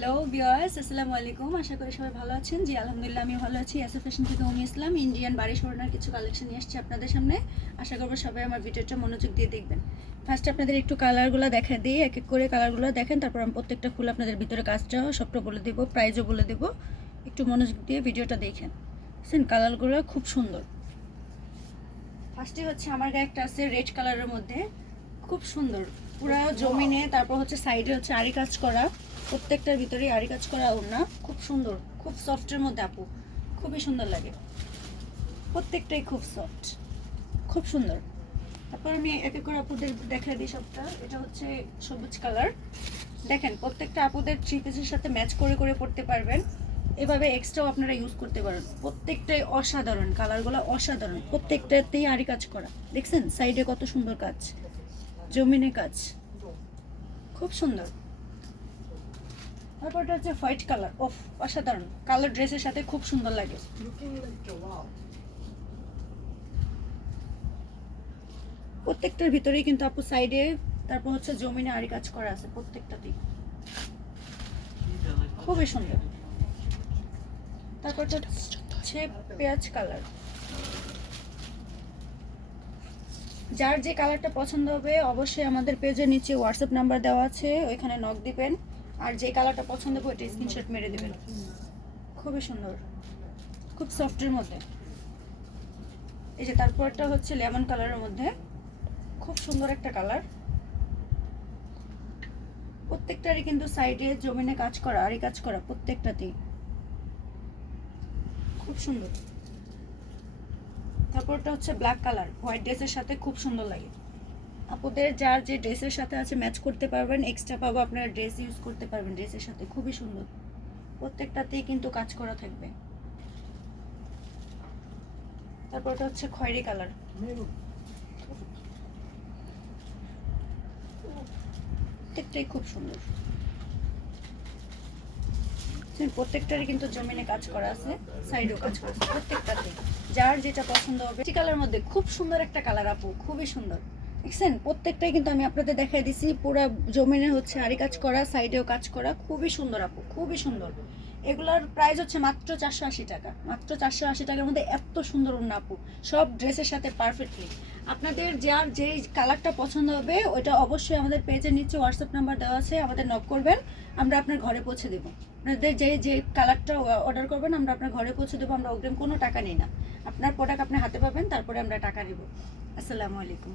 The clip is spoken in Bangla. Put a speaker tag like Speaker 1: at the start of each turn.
Speaker 1: হ্যালো বিয়ার্স আসসালামু আলাইকুম। আশা করি সবাই ভালো আছেন। জি, আলহামদুলিল্লাহ আমি ভালো আছি। ফ্যাশন থেকে উমি ইসলাম ইন্ডিয়ান বাড়ি সরানোর কিছু কালেকশন নিয়ে এসেছি আপনাদের সামনে। আশা করব সবাই আমার ভিডিওটা মনোযোগ দিয়ে দেখবেন। ফার্স্ট আপনাদের একটু কালারগুলো দেখা দিই। এক এক করে কালারগুলো দেখেন। তারপর আমি প্রত্যেকটা ফুল আপনাদের ভিতরে কাজটা সবটা বলে দেবো প্রাইজও বলে দেবো। একটু মনোযোগ দিয়ে ভিডিওটা দেখেন। বুঝছেন কালারগুলো খুব সুন্দর। ফার্স্টে হচ্ছে আমার গায়ে একটা আছে রেড কালারের মধ্যে। খুব সুন্দর। পুরো জমিনে, তারপর হচ্ছে সাইডে হচ্ছে আরি কাজ করা। প্রত্যেকটার ভিতরে আরি কাজ করা ওড়না। খুব সুন্দর, খুব সফটের মধ্যে আপু। খুবই সুন্দর লাগে। প্রত্যেকটাই খুব সফট খুব সুন্দর। তারপর আমি এক এক করে আপুদের দেখা দিই সবটা। এটা হচ্ছে সবুজ কালার দেখেন, প্রত্যেকটা আপুদের থ্রি পিসের সাথে ম্যাচ করে করে পড়তে পারবেন। এভাবে এক্সট্রাও আপনারা ইউজ করতে পারেন। প্রত্যেকটাই অসাধারণ কালারগুলো অসাধারণ। প্রত্যেকটাতেই আরি কাজ করা। দেখছেন? সাইডে কত সুন্দর কাজ। জমিনে কাজ। খুব সুন্দর। তারপরটা হচ্ছে হোয়াইট কালার। অফ অসাধারণ। কালার ড্রেসের সাথে খুব সুন্দর লাগে। প্রত্যেকটার ভিতরেই কিন্তু আপু সাইডে তারপর হচ্ছে জমিনে আরি কাজ করা আছে প্রত্যেকটাতেই। খুবই সুন্দর। তারপরটা হচ্ছে পেঁয়াজ কালার। যার যে কালারটা পছন্দ হবে, অবশ্যই আমাদের পেজের নিচে হোয়াটসঅ্যাপ নাম্বার দেওয়া আছে, ওইখানে নক দিবেন। আর যে কালারটা পছন্দ হবে, ওইটা স্ক্রিনশট মেরে দেবেন। খুবই সুন্দর। খুব সফটের মধ্যে। এই যে তারপরটা হচ্ছে লেমন কালারের মধ্যে। খুব সুন্দর একটা কালার প্রত্যেকটারই কিন্তু সাইডে জমিনে কাজ করা আরই কাজ করা প্রত্যেকটাতেই। খুব সুন্দর। তারপরটা হচ্ছে ব্ল্যাক কালার হোয়াইট ড্রেসের সাথে খুব সুন্দর লাগে। আপুদের যার যে ড্রেসের সাথে আছে ম্যাচ করতে পারবেন এক্সট্রা পাবো, আপনারা ড্রেস ইউজ করতে পারবেন ড্রেসের সাথে খুবই সুন্দর। প্রত্যেকটাতেই কিন্তু কাজ করা থাকবে। তারপর তারপরটা হচ্ছে খয়েরি কালার প্রত্যেকটাই খুব সুন্দর। প্রত্যেকটারই কিন্তু জমিনে কাজ করা আছে সাইডেও কাজ করা আছে প্রত্যেকটাতে যার যেটা পছন্দ হবে। কালার মধ্যে খুব সুন্দর একটা কালার আপু, খুবই সুন্দর। দেখছেন? প্রত্যেকটাই কিন্তু আমি আপনাদের দেখাই দিছি। পুরো জমিনে হচ্ছে আরি কাজ করা সাইডেও কাজ করা। খুবই সুন্দর আপু, খুবই সুন্দর। এগুলার প্রাইস হচ্ছে মাত্র চারশো আশি টাকা। মাত্র চারশো আশি টাকার মধ্যে এত সুন্দর আপু। সব ড্রেসের সাথে পারফেক্টলি আপনাদের যার যেই কালারটা পছন্দ হবে, ওইটা অবশ্যই আমাদের পেজের নিচে হোয়াটসঅ্যাপ নাম্বার দেওয়া আছে, আমাদের নক করবেন, আমরা আপনার ঘরে পৌঁছে দেবো। আপনাদের যে যে কালারটা অর্ডার করবেন, আমরা আপনার ঘরে পৌঁছে দেবো, আমরা অগ্রিম কোনো টাকা নিই না। আপনার প্রোডাক্ট আপনি হাতে পাবেন, তারপরে আমরা টাকা দেবো আসসালামু আলাইকুম।